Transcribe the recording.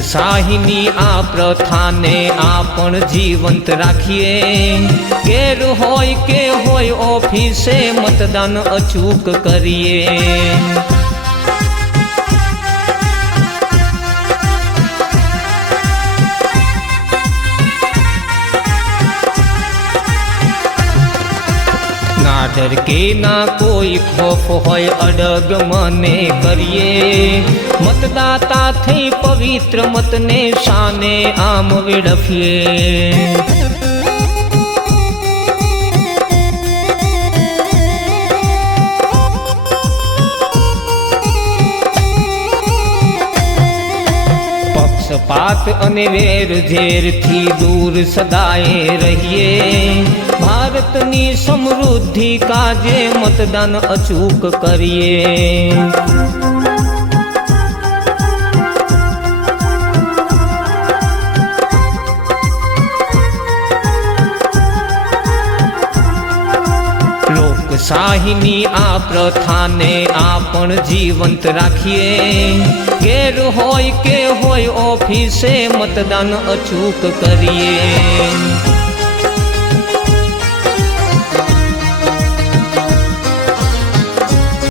લોકશાહીની આ પ્રથાને આપણ જીવંત રાખીએ। ઘેર હોય કે હોય ઓફિસે મતદાન અચૂક કરીએ। ना डर के ना कोई खौफ होय अडग मने करिए। मतदाता थई पवित्र मतने शाने आम विड़फिए। पक्षपात अने वेर झेर थी दूर सदाए रहिए। भारतनी समृद्धि काजे मतदान अचूक करिए। લોકશાહીની આ પ્રથાને આપણ જીવંત રાખીએ। ઘેર હોય કે હોય ઓફિસે મતદાન અચૂક કરીએ।